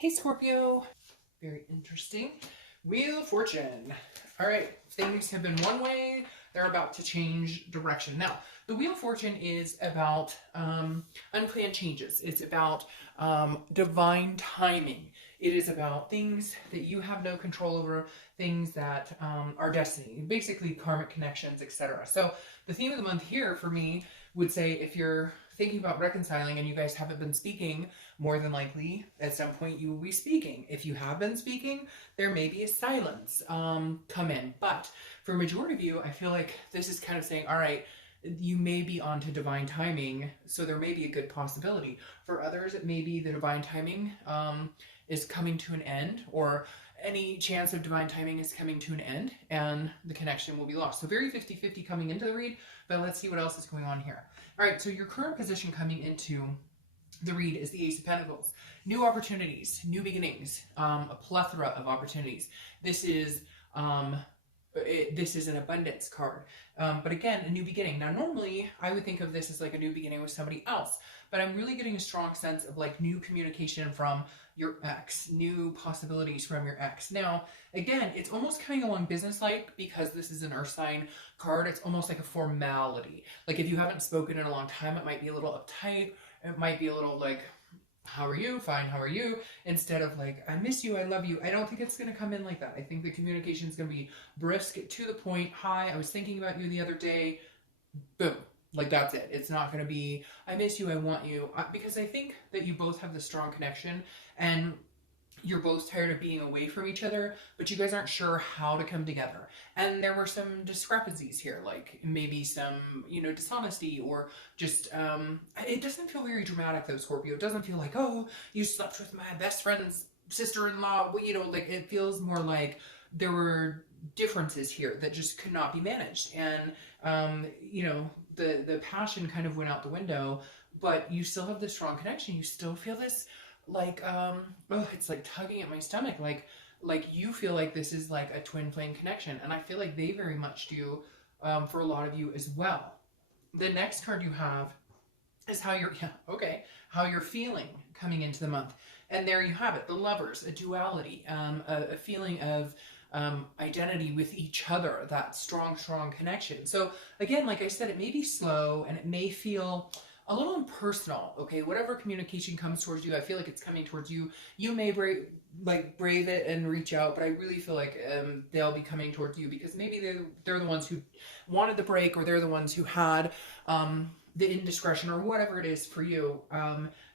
Hey Scorpio, very interesting. Wheel of Fortune. All right, things have been one way, they're about to change direction. Now, the Wheel of Fortune is about unplanned changes. It's about divine timing. It is about things that you have no control over, things that are destiny, basically karmic connections, etc. So, the theme of the month here for me would say if you're thinking about reconciling and you guys haven't been speaking, more than likely at some point you will be speaking. If you have been speaking, there may be a silence come in. But for a majority of you, I feel like this is kind of saying, all right, you may be onto divine timing, so there may be a good possibility. For others, it may be the divine timing is coming to an end, or any chance of divine timing is coming to an end, and the connection will be lost. So very 50-50 coming into the read, but let's see what else is going on here. All right, so your current position coming into the read is the Ace of Pentacles. New opportunities, new beginnings, a plethora of opportunities. This is an abundance card, but again, a new beginning. Now, normally I would think of this as like a new beginning with somebody else, but I'm really getting a strong sense of like new communication from your ex, new possibilities from your ex. Now, again, it's almost coming along business-like because this is an earth sign card. It's almost like a formality. Like if you haven't spoken in a long time, it might be a little uptight. It might be a little like, how are you? Fine, how are you? Instead of like, I miss you, I love you. I don't think it's going to come in like that. I think the communication is going to be brisk, to the point. Hi, I was thinking about you the other day. Boom. Like that's it. It's not going to be, I miss you, I want you. Because I think that you both have the strong connection and you're both tired of being away from each other, but you guys aren't sure how to come together. And there were some discrepancies here, like maybe some, dishonesty, or just, it doesn't feel very dramatic though, Scorpio. It doesn't feel like, oh, you slept with my best friend's sister-in-law. Like it feels more like there were differences here that just could not be managed. And, the passion kind of went out the window, but you still have this strong connection. You still feel this like it's like tugging at my stomach, like you feel like this is like a twin flame connection, and I feel like they very much do, for a lot of you as well. The next card you have is how you're feeling coming into the month, and there you have it, the Lovers, a duality, a feeling of identity with each other, that strong connection. So again, like I said, it may be slow and it may feel a little impersonal, okay? Whatever communication comes towards you, I feel like it's coming towards you. You may brave it and reach out, but I really feel like they'll be coming towards you because maybe they're the ones who wanted the break, or they're the ones who had the indiscretion, or whatever it is for you.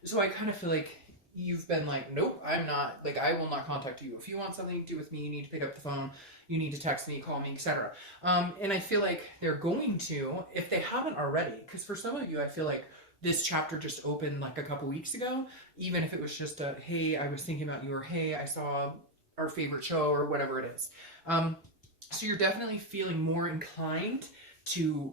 So I kind of feel like you've been like, nope, I'm not, like, I will not contact you. If you want something to do with me, you need to pick up the phone, you need to text me, call me, etc. And I feel like they're going to, if they haven't already, because for some of you, I feel like this chapter just opened like a couple weeks ago, even if it was just a, hey, I was thinking about you, or hey, I saw our favorite show, or whatever it is. So you're definitely feeling more inclined to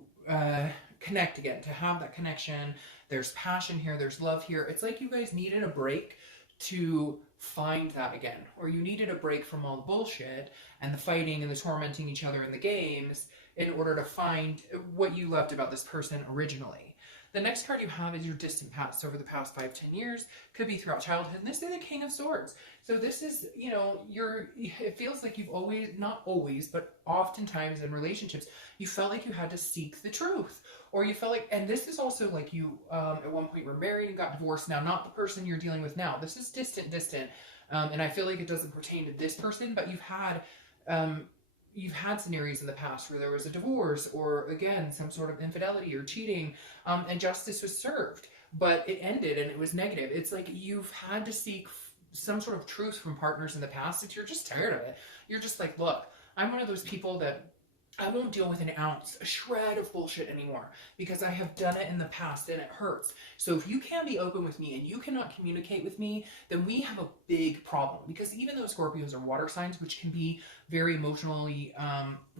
connect again, to have that connection. There's passion here, there's love here. It's like you guys needed a break to find that again, or you needed a break from all the bullshit and the fighting and the tormenting each other in the games in order to find what you loved about this person originally. The next card you have is your distant past, over the past 5-10 years, could be throughout childhood, and this is the King of Swords. So this is, it feels like you've always, not always, but oftentimes in relationships, you felt like you had to seek the truth, or you felt like, and this is also like you, at one point were married and got divorced. Now, not the person you're dealing with now. This is distant, and I feel like it doesn't pertain to this person, but you've had scenarios in the past where there was a divorce, or again, some sort of infidelity or cheating, and justice was served, but it ended and it was negative. It's like you've had to seek some sort of truth from partners in the past that you're just tired of it. You're just like, look, I'm one of those people that I won't deal with an ounce, a shred of bullshit anymore, because I have done it in the past and it hurts. So if you can't be open with me and you cannot communicate with me, then we have a big problem. Because even though Scorpios are water signs, which can be very emotionally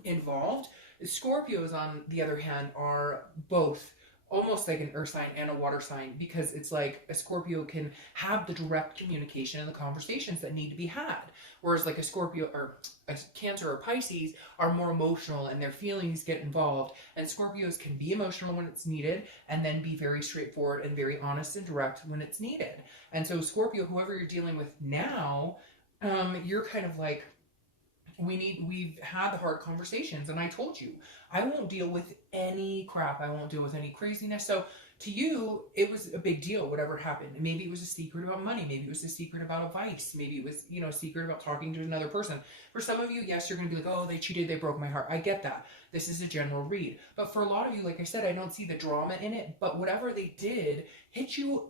involved, Scorpios, on the other hand, are both almost like an earth sign and a water sign, because it's like a Scorpio can have the direct communication and the conversations that need to be had. Whereas like a Scorpio or a Cancer or Pisces are more emotional and their feelings get involved. And Scorpios can be emotional when it's needed and then be very straightforward and very honest and direct when it's needed. And so Scorpio, whoever you're dealing with now, you're kind of like, we've had the hard conversations, and I told you I won't deal with any crap, I won't deal with any craziness. So to you it was a big deal whatever happened. Maybe it was a secret about money, maybe it was a secret about a vice, maybe it was, a secret about talking to another person. For some of you, yes, you're gonna be like, oh, they cheated, they broke my heart. I get that. This is a general read. But for a lot of you, like I said, I don't see the drama in it, but whatever they did hit you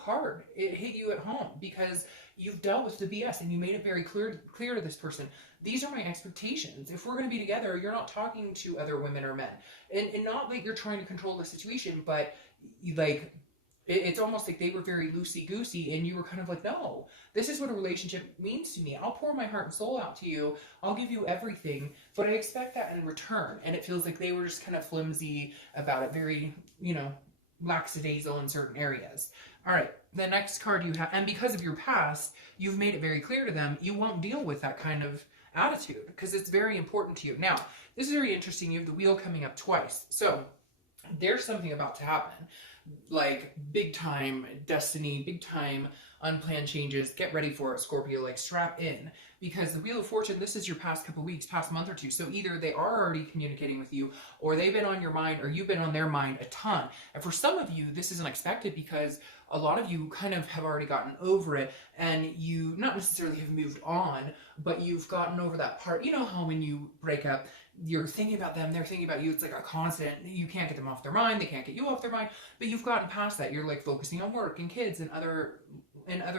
hard. It hit you at home because you've dealt with the BS and you made it very clear to this person. These are my expectations. If we're going to be together, you're not talking to other women or men. And not like you're trying to control the situation, but it's almost like they were very loosey-goosey and you were kind of like, no, this is what a relationship means to me. I'll pour my heart and soul out to you. I'll give you everything, but I expect that in return. And it feels like they were just kind of flimsy about it, very, lackadaisical in certain areas. All right, the next card you have, and because of your past, you've made it very clear to them you won't deal with that kind of attitude because it's very important to you. Now, this is very interesting. You have the wheel coming up twice. So there's something about to happen, like big time destiny, big time unplanned changes. Get ready for it, Scorpio, like strap in, because the Wheel of Fortune, this is your past couple weeks, past month or two. So either they are already communicating with you, or they've been on your mind, or you've been on their mind a ton. And for some of you, this is unexpected because a lot of you kind of have already gotten over it, and you not necessarily have moved on, but you've gotten over that part. You know how when you break up, you're thinking about them, they're thinking about you. It's like a constant, you can't get them off their mind, they can't get you off their mind, but you've gotten past that. You're like focusing on work and kids and other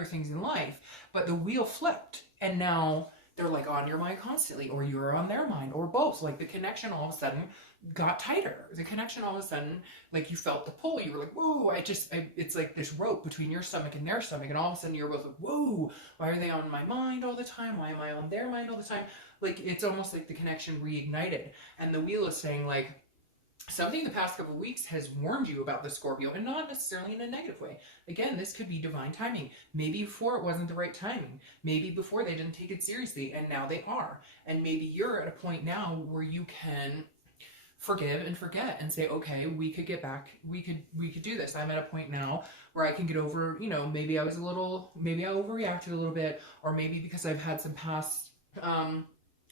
things in life. But the wheel flipped, and now they're like on your mind constantly, or you're on their mind, or both. Like the connection all of a sudden got tighter. The connection all of a sudden, like you felt the pull. You were like, whoa, it's like this rope between your stomach and their stomach, and all of a sudden you're both like, whoa, why are they on my mind all the time? Why am I on their mind all the time? Like it's almost like the connection reignited. And the wheel is saying like, something the past couple of weeks has warned you about the Scorpio, and not necessarily in a negative way. Again, this could be divine timing. Maybe before it wasn't the right timing. Maybe before they didn't take it seriously, and now they are. And maybe you're at a point now where you can forgive and forget and say, okay, we could get back, we could do this. I'm at a point now where I can get over, maybe I overreacted a little bit, or maybe because I've had some past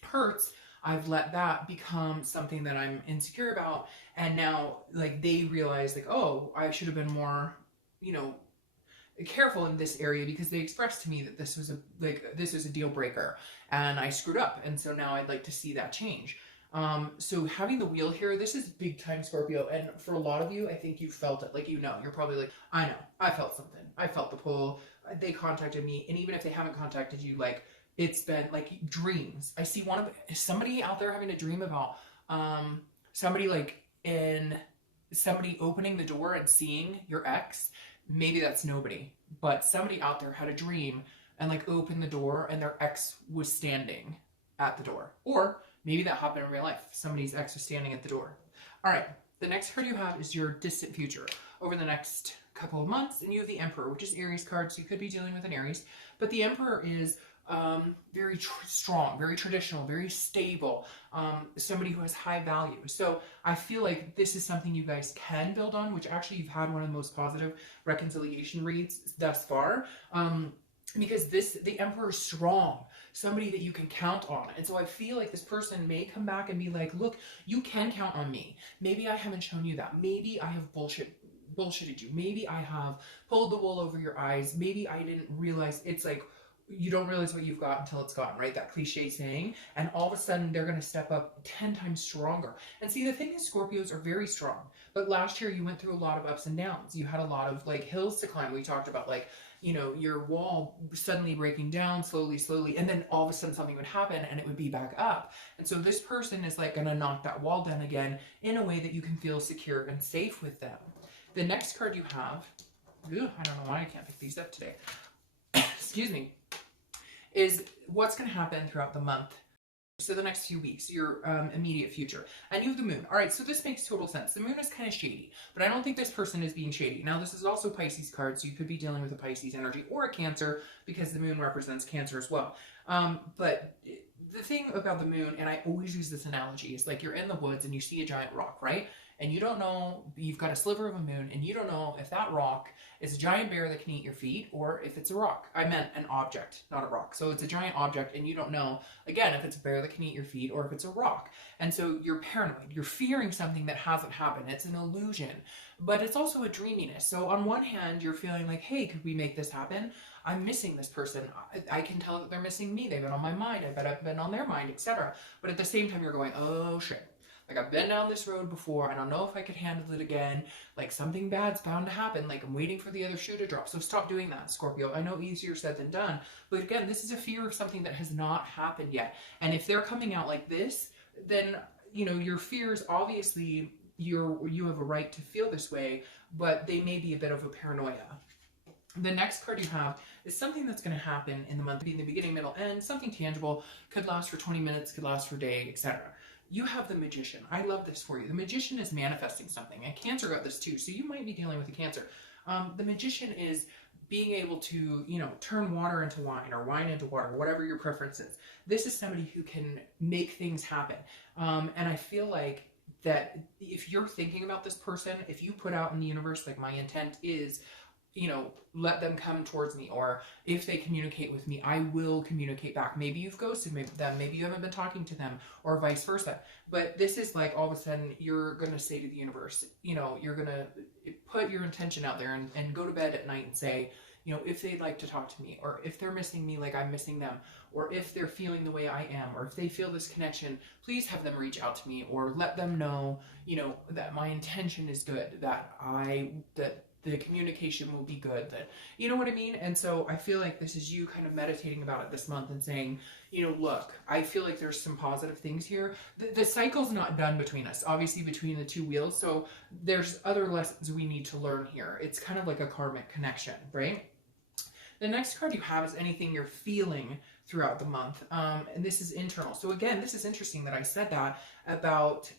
hurts, I've let that become something that I'm insecure about. And now like they realize like, oh, I should have been more, careful in this area, because they expressed to me that this was a deal breaker and I screwed up. And so now I'd like to see that change. So having the wheel here, this is big time Scorpio. And for a lot of you, I think you felt it. Like, you're probably like, I know, I felt something. I felt the pull. They contacted me. And even if they haven't contacted you, like, it's been like dreams. I see somebody out there having a dream about, somebody opening the door and seeing your ex. Maybe that's nobody, but somebody out there had a dream and like opened the door and their ex was standing at the door. Or maybe that happened in real life. Somebody's ex was standing at the door. All right, the next card you have is your distant future over the next couple of months, and you have the Emperor, which is Aries card, so you could be dealing with an Aries. But the Emperor is very strong, very traditional, very stable, somebody who has high value. So I feel like this is something you guys can build on, which actually you've had one of the most positive reconciliation reads thus far. Because the Emperor is strong, somebody that you can count on. And so I feel like this person may come back and be like, look, you can count on me. Maybe I haven't shown you that. Maybe I have bullshitted you. Maybe I have pulled the wool over your eyes. Maybe I didn't realize. It's like, you don't realize what you've got until it's gone, right? That cliche saying. And all of a sudden they're going to step up 10 times stronger. And see, the thing is, Scorpios are very strong. But last year you went through a lot of ups and downs. You had a lot of like hills to climb. We talked about like, your wall suddenly breaking down slowly, and then all of a sudden something would happen and it would be back up. And so this person is like going to knock that wall down again in a way that you can feel secure and safe with them. The next card you have, I don't know why I can't pick these up today, excuse me, is what's going to happen throughout the month So the next few weeks, your immediate future. And you have the moon. All right, so this makes total sense. The moon is kind of shady, but I don't think this person is being shady. Now, this is also Pisces card, so you could be dealing with a Pisces energy or a Cancer because the moon represents Cancer as well. But the thing about the moon, and I always use this analogy, is like you're in the woods and you see a giant rock, right? And you don't know, you've got a sliver of a moon, and you don't know if that rock is a giant bear that can eat your feet or if it's a rock. I meant an object, not a rock. So it's a giant object, and you don't know, again, if it's a bear that can eat your feet or if it's a rock. And so you're paranoid. You're fearing something that hasn't happened. It's an illusion, but it's also a dreaminess. So on one hand, you're feeling like, hey, could we make this happen? I'm missing this person. I can tell that they're missing me. They've been on my mind. I bet I've been on their mind, etc. But at the same time, you're going, oh, shit. Like, I've been down this road before. I don't know if I could handle it again. Like, something bad's bound to happen. Like, I'm waiting for the other shoe to drop. So stop doing that, Scorpio. I know easier said than done. But again, this is a fear of something that has not happened yet. And if they're coming out like this, then, you know, your fears, obviously, you have a right to feel this way, but they may be a bit of a paranoia. The next card you have is something that's going to happen in the month, being the beginning, middle, end, something tangible, could last for 20 minutes, could last for a day, etc. You have the Magician. I love this for you. The Magician is manifesting something. And Cancer got this too, so you might be dealing with a Cancer. The Magician is being able to, you know, turn water into wine or wine into water, whatever your preference is. This is somebody who can make things happen. And I feel like that if you're thinking about this person, if you put out in the universe, like, my intent is, you know, let them come towards me, or if they communicate with me, I will communicate back. Maybe you've ghosted them, maybe you haven't been talking to them, or vice versa. But this is like, all of a sudden, you're going to say to the universe, you know, you're going to put your intention out there and go to bed at night and say, you know, if they'd like to talk to me, or if they're missing me like I'm missing them, or if they're feeling the way I am, or if they feel this connection, please have them reach out to me, or let them know, you know, that my intention is good, that the communication will be good, that, you know what I mean? And so I feel like this is you kind of meditating about it this month and saying, you know, look, I feel like there's some positive things here. The cycle's not done between us, obviously, between the two wheels. So there's other lessons we need to learn here. It's kind of like a karmic connection, right? The next card you have is anything you're feeling throughout the month. And this is internal. So again, this is interesting that I said that about,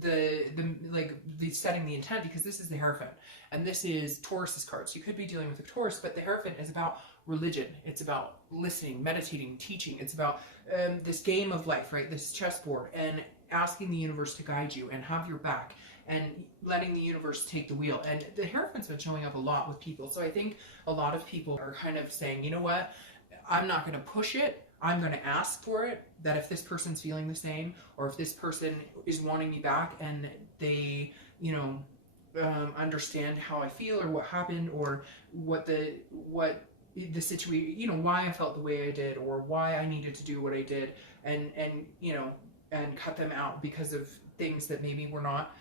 the setting the intent, because this is the Hierophant and this is Taurus's card. So you could be dealing with a Taurus, but the Hierophant is about religion. It's about listening, meditating, teaching. It's about this game of life, right? This chessboard, and asking the universe to guide you and have your back and letting the universe take the wheel. And the Hierophant's been showing up a lot with people. So I think a lot of people are kind of saying, you know what, I'm not going to push it. I'm going to ask for it, that if this person's feeling the same, or if this person is wanting me back and they, you know, understand how I feel or what happened, or what the situation, you know, why I felt the way I did, or why I needed to do what I did, and you know, and cut them out because of things that maybe were not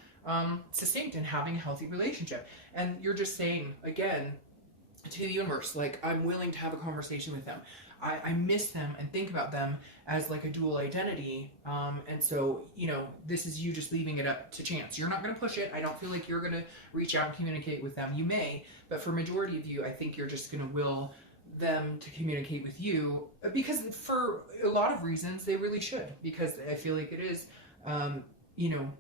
succinct in having a healthy relationship. And you're just saying, again, to the universe, like, I'm willing to have a conversation with them. I miss them and think about them as like a dual identity. And so, you know, this is you just leaving it up to chance. You're not going to push it. I don't feel like you're going to reach out and communicate with them. You may, but for majority of you, I think you're just going to will them to communicate with you, because for a lot of reasons they really should, because I feel like it is, you know,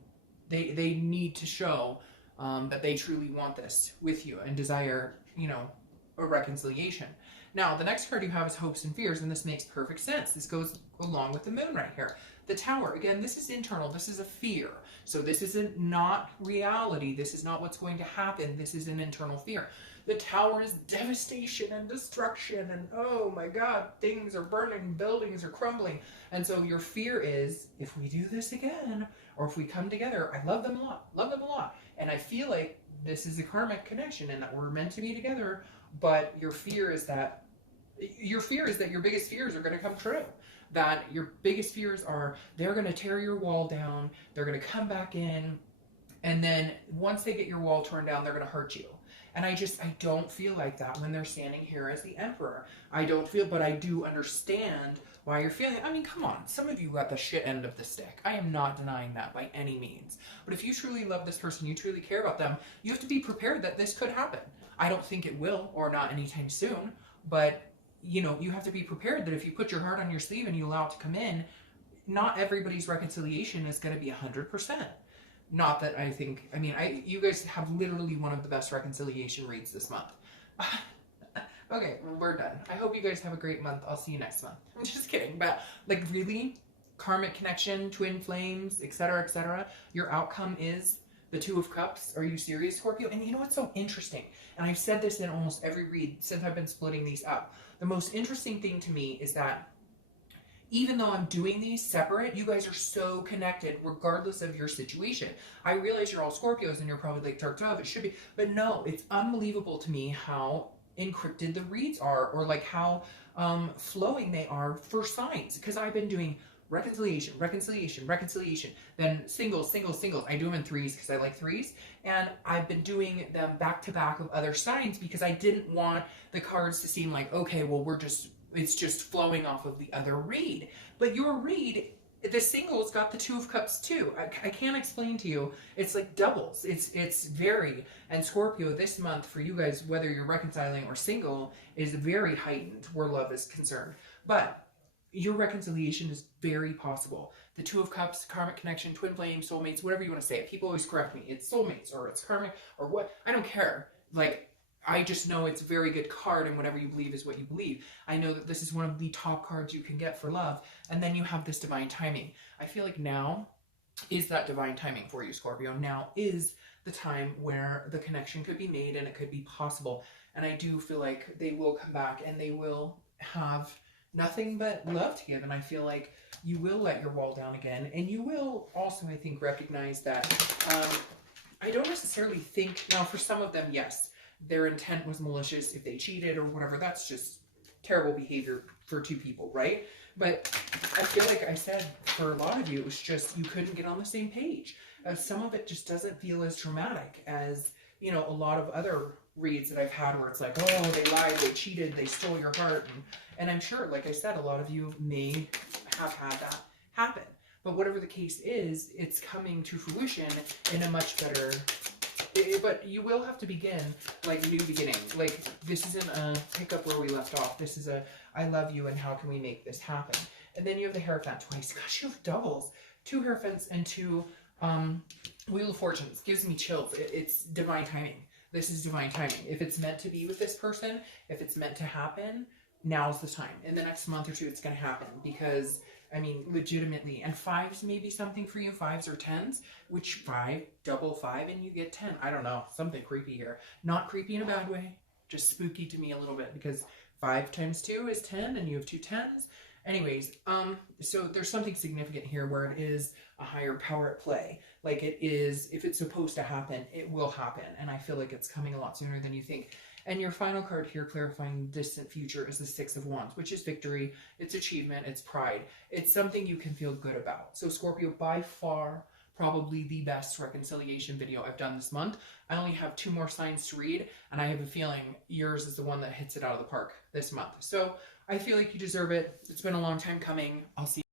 they need to show that they truly want this with you and desire, you know, a reconciliation. Now, the next card you have is Hopes and Fears, and this makes perfect sense. This goes along with the moon right here. The Tower, again, this is internal. This is a fear. So this is not reality. This is not what's going to happen. This is an internal fear. The Tower is devastation and destruction, and oh my God, things are burning, buildings are crumbling. And so your fear is, if we do this again, or if we come together, I love them a lot. And I feel like this is a karmic connection and that we're meant to be together, but your fear is that your biggest fears are going to come true. That your biggest fears are they're going to tear your wall down, they're going to come back in, and then once they get your wall torn down, they're going to hurt you. And I don't feel like that when they're standing here as the Emperor. I don't feel, but I do understand why you're feeling. I mean, come on, some of you got the shit end of the stick. I am not denying that by any means. But if you truly love this person, you truly care about them, you have to be prepared that this could happen. I don't think it will, or not anytime soon, but you know, you have to be prepared that if you put your heart on your sleeve and you allow it to come in, not everybody's reconciliation is going to be 100%. Not that I think, I mean, you guys have literally one of the best reconciliation reads this month. Okay, well, we're done. I hope you guys have a great month. I'll see you next month. I'm just kidding, but like really, karmic connection, twin flames, etc., etc. Your outcome is the Two of Cups. Are you serious, Scorpio? And you know what's so interesting? And I've said this in almost every read since I've been splitting these up. The most interesting thing to me is that even though I'm doing these separate, you guys are so connected regardless of your situation. I realize you're all Scorpios and you're probably like, Dark Dove, it should be. But no, it's unbelievable to me how encrypted the reads are, or like how flowing they are for signs. Because I've been doing reconciliation, reconciliation, reconciliation, then singles, singles, singles. I do them in threes because I like threes. And I've been doing them back to back of other signs because I didn't want the cards to seem like, okay, well, it's just flowing off of the other read. But your read, the singles got the Two of Cups too. I can't explain to you. It's like doubles. It's very, and Scorpio this month for you guys, whether you're reconciling or single, is very heightened where love is concerned. But your reconciliation is very possible. The Two of Cups, karmic connection, twin flame, soulmates, whatever you want to say it. People always correct me. It's soulmates or it's karmic or what. I don't care. Like, I just know it's a very good card, and whatever you believe is what you believe. I know that this is one of the top cards you can get for love. And then you have this divine timing. I feel like now is that divine timing for you, Scorpio. Now is the time where the connection could be made and it could be possible. And I do feel like they will come back and they will have nothing but love to give. And I feel like you will let your wall down again. And you will also, I think, recognize that I don't necessarily think, now for some of them, yes, their intent was malicious if they cheated or whatever. That's just terrible behavior for two people, right? But I feel like I said, for a lot of you, it was just you couldn't get on the same page. Some of it just doesn't feel as traumatic as, you know, a lot of other reads that I've had where it's like, oh, they lied, they cheated, they stole your heart. And I'm sure, like I said, a lot of you may have had that happen. But whatever the case is, it's coming to fruition in a much better... But you will have to begin like new beginning. Like this isn't a pick up where we left off. This is a I love you and how can we make this happen? And then you have the Hierophant twice. Gosh, you have doubles. 2 Hierophants and 2 Wheel of Fortunes. Gives me chills. It's divine timing. This is divine timing. If it's meant to be with this person, if it's meant to happen, now's the time. In the next month or two, it's going to happen because, I mean, legitimately. And 5s may be something for you, 5s or 10s, which 5, double 5, and you get 10. I don't know, something creepy here. Not creepy in a bad way, just spooky to me a little bit because 5 times 2 is 10 and you have 2 10s. Anyways, so there's something significant here where it is a higher power at play. Like it is, if it's supposed to happen, it will happen. And I feel like it's coming a lot sooner than you think. And your final card here, clarifying distant future, is the 6 of Wands, which is victory, it's achievement, it's pride. It's something you can feel good about. So Scorpio, by far, probably the best reconciliation video I've done this month. I only have 2 more signs to read, and I have a feeling yours is the one that hits it out of the park this month. So I feel like you deserve it. It's been a long time coming. I'll see you.